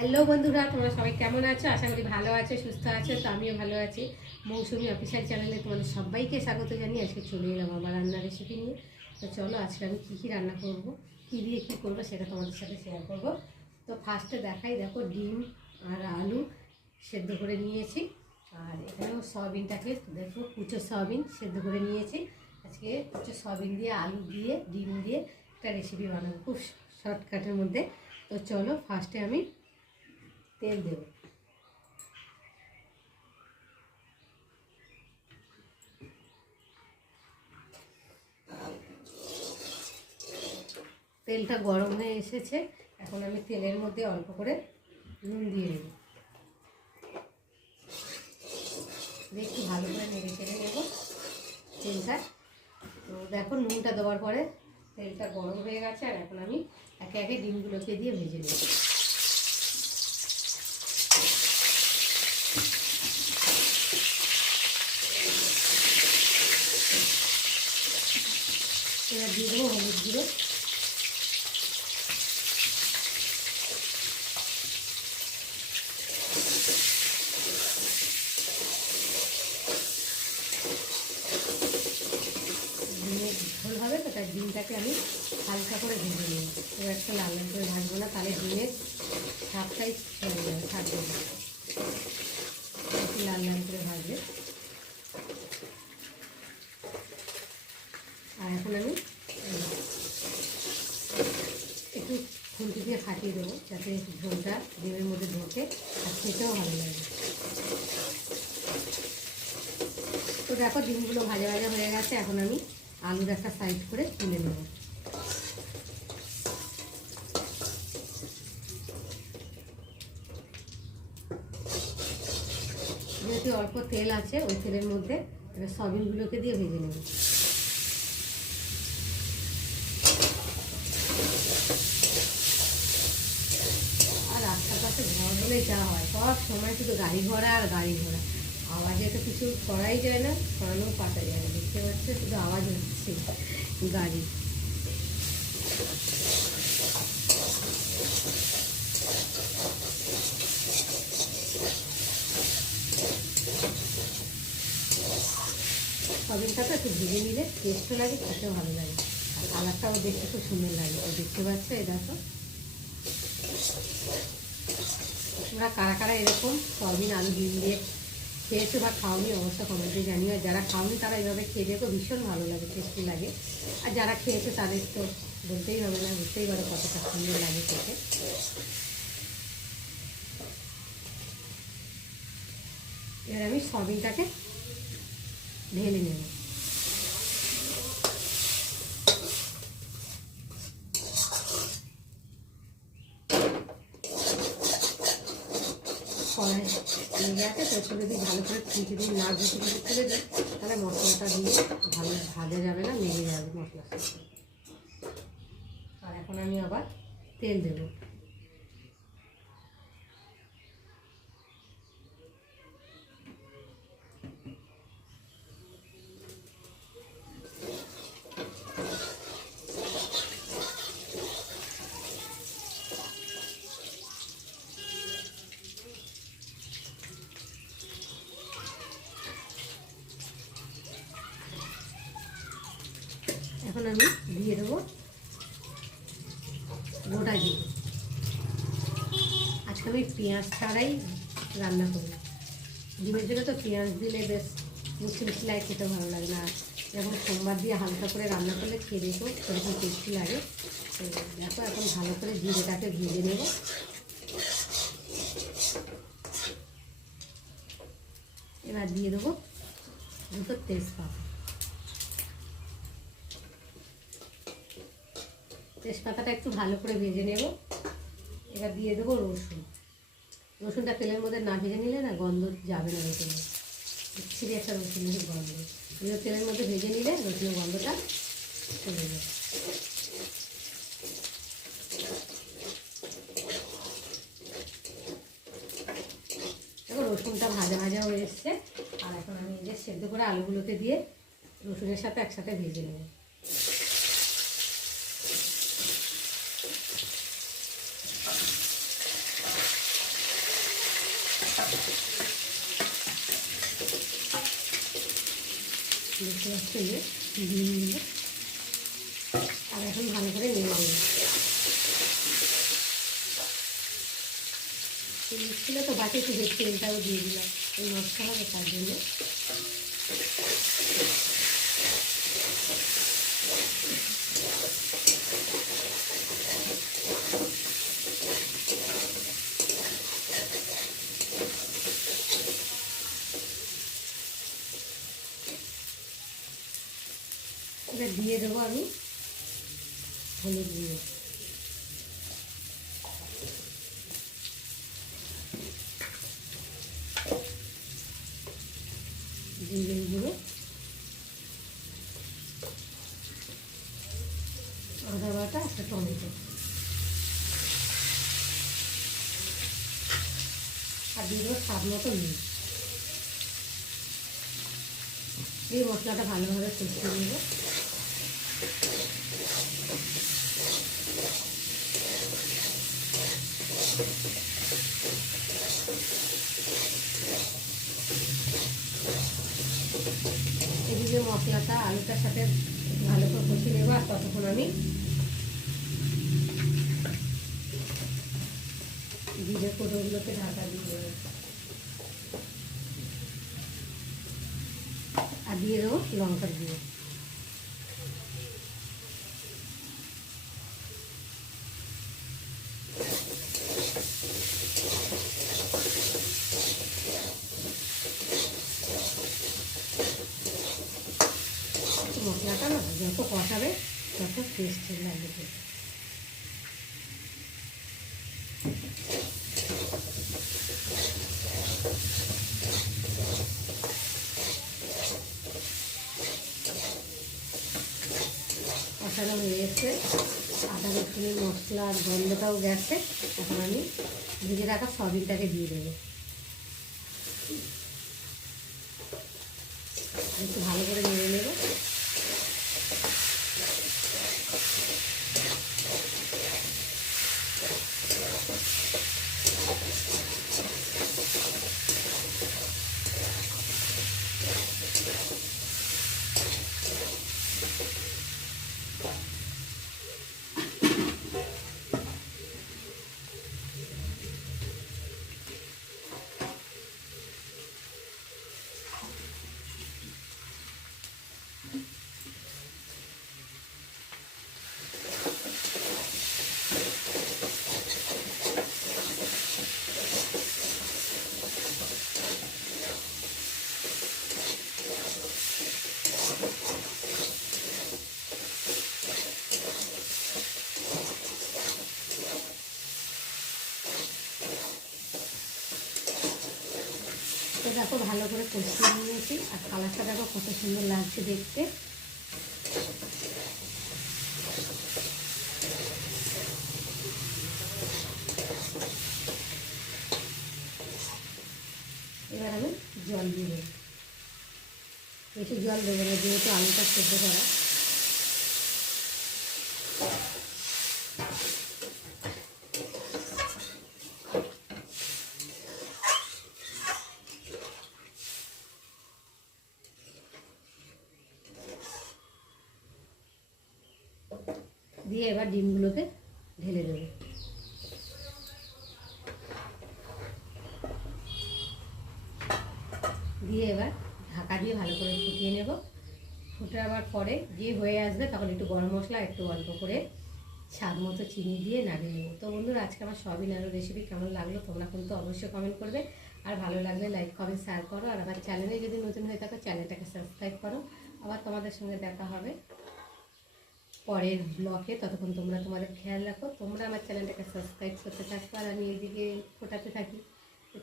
Hello বন্ধুরা, তোমরা সবাই কেমন আছো? আশা করি ভালো আছো, সুস্থ আছো। তো আমিও ভালো আছি। মৌসুমি অফিসিয়াল চ্যানেলে তোমাদের সবাইকে স্বাগত জানিয়ে আজকে চলে এলাম আমার রান্নার রেসিপি নিয়ে। তো চলো আজকে আমি কী রান্না করব, কী দিয়ে কী করবো সেটা তোমাদের সাথে শেয়ার করব। তো ফার্স্টে দেখাই, দেখো ডিম আর আলু সেদ্ধ করে নিয়েছি। আর এখানেও সয়াবিনটাকে দেখো কুচো সয়াবিন সেদ্ধ করে নিয়েছি। আজকে কুচো সয়াবিন দিয়ে আলু দিয়ে ডিম দিয়ে একটা রেসিপি বানাবো খুব শর্টকাটের মধ্যে। তো চলো ফার্স্টে আমি তেল দেব। তেলটা গরম হয়ে এসেছে, এখন আমি তেলের মধ্যে অল্প করে নুন দিয়ে দেব। একটু ভালো করে নেড়ে চেড়ে নেব তেলটা। তো দেখো নুনটা দেওয়ার পরে তেলটা গরম হয়ে গেছে, আর এখন আমি একে একে ডিমগুলোকে দিয়ে ভেজে নেব। এবার দিয়ে দেবো হলুদ গুঁড়ো, ডিমের ঝোল হবে তো তাই ডিমটাকে আমি হালকা করে ভেজে নেব। এবার একটা লাল লাল করে ভাজবো না, তাহলে ডিমের স্বাদটাই চলে যাবে, থাকবে না। একটু লাল লাল করে ভাজবে। আর এখন আমি একটু খুন্তি দিয়ে ফাটিয়ে দেবো যাতে ঝোলটা ডিমের মধ্যে ঢোকে আর খেতেও ভালো লাগে। তো দেখো ডিমগুলো ভাজা ভাজা হয়ে গেছে, এখন আমি আলুর একটা সাইড করে তুলে নেব। যেহেতু অল্প তেল আছে ওই তেলের মধ্যে এবার সয়াবিনগুলোকে দিয়ে ভেজে নেব। আর রাস্তার পাশে ঘর হলে যা হয়, সব সময় শুধু গাড়ি ঘোড়া আর গাড়ি ঘোড়া, আওয়াজে তো কিছু করাই যায় না, সরানোও পাতা যায় না। দেখতে পাচ্ছে শুধু আওয়াজ হচ্ছে গাড়ি। সয়াবিনটা তো একটু ভেজে নিলে টেস্টও লাগে, খেতেও ভালো লাগে, আর কালারটাও দেখতে খুব সুন্দর লাগে। তো দেখতে পাচ্ছ এই দেখো, তোমরা কারা কারা এরকম সয়াবিন আলু ডিম দিয়ে খেয়েছো বা খাওনি অবশ্য কমেন্টে জানিও। আর যারা খাওনি তারা এইভাবে খেয়ে দেখো, ভীষণ ভালো লাগে, টেস্টি লাগে। আর যারা খেয়েছো তাদের তো বলতেই হবে না, বুঝতেই পারো কতটা সুন্দর লাগে খেতে। এবার আমি সয়াবিনটাকে ঢেলে নেব। কড়াই লেগে আছে তো, একটু যদি ভালো করে খুঁজে দিই, না ঘুষে ঘুষে তুলে দিই, তাহলে মশলাটা দিয়ে ভালো ভাজা যাবে না, লেগে যাবে মশলার সাথে। আর এখন আমি আবার তেল দেবো। এখন আমি দিয়ে দেবো গোটা জিরে। আজকে আমি পেঁয়াজ ছাড়াই রান্না করি। ডিমের জন্য তো পেঁয়াজ দিলে বেশ মুচি মুচি লাগে, খেতে ভালো লাগে না। যখন সোমবার দিয়ে হালকা করে রান্না করলে খেয়ে দেখো সেরকম টেস্টি লাগে। তো দেখো এখন ভালো করে জিরেটাকে ভেজে নেব। এবার দিয়ে দেবো দুটো তেজপাতা। তেজপাতাটা একটু ভালো করে ভেজে নেব। এবার দিয়ে দেবো রসুন। রসুনটা তেলের মধ্যে না ভেজে নিলে না গন্ধ যাবে না রসুনের, ছিঁড়ে একটা রসুনের গন্ধ। এবার তেলের মধ্যে ভেজে নিলে রসুনের গন্ধটা চলে যাবে। দেখো রসুনটা ভাজা ভাজা হয়ে এসছে, আর এখন আমি এই যে সেদ্ধ করে আলুগুলোকে দিয়ে রসুনের সাথে একসাথে ভেজে নেব। দেখতে পাচ্ছি যে ডিমগুলো, আর এখন ভালো করে নেড়ে দেবো। ছিল তো বাটিতে যে তেলটাও দিয়ে দিলাম, এই নষ্ট হবে তার জন্য। এবার দিয়ে দেবো আমি হলুদ গুঁড়ো, জিরের গুঁড়ো, আদা বাটা, একটা টমেটো, আর দিয়ে দেবো স্বাদ মতো নুন। এই মশলাটা ভালোভাবে কষিয়ে নেব। এদিকে মশলাটা আলুটার সাথে ভালো করে কষিয়ে নেবো, আর ততক্ষণ আমি জিরে ফোড়নগুলোকে ঢাকা দিয়ে দেবো, আর দিয়ে দেবো লঙ্কার গুঁড়ো। মশলাটা না যত কষাবে তত টেস্ট লাগবে খেতে। কষানো হয়ে গেছে, আদা রসুনের মশলার গন্ধটাও গেছে। এখন আমি ভেজে রাখা সয়াবিনটাকে দিয়ে দেবো, একটু ভালো করে নেড়ে নেব। তো দেখো ভালো করে কষিয়ে নিয়েছি, আর কালারটা দেখো কত সুন্দর লাগছে দেখতে। এবার আমি জল দিয়ে দেবো, বেশি জল দেবো না যেহেতু আলুটা সেদ্ধ করা। দিয়ে এবার ডিমগুলোকে ঢেলে দেবো। দিয়ে এবার ঢাকা দিয়ে ভালো করে ফুটিয়ে নেব। ফুটাবার পরে যে হয়ে আসবে তখন একটু গরম মশলা, একটু অল্প করে স্বাদ মতো চিনি দিয়ে নাড়িয়ে নেব। তো বন্ধুরা, আজকে আমার সয়াবিন আলুর রেসিপি কেমন লাগলো তোমরা কিন্তু অবশ্যই কমেন্ট করবে, আর ভালো লাগলে লাইক কমেন্ট শেয়ার করো, আর আমার চ্যানেলে যদি নতুন হয়ে থাকো চ্যানেলটাকে সাবস্ক্রাইব করো। আবার তোমাদের সঙ্গে দেখা হবে পরের ব্লগে, ততক্ষণ তোমরা তোমাদের খেয়াল রাখো। তোমরা আমার চ্যানেলটাকে সাবস্ক্রাইব করতে থাকো, আর আমি এদিকে ফোটাতে থাকি। তো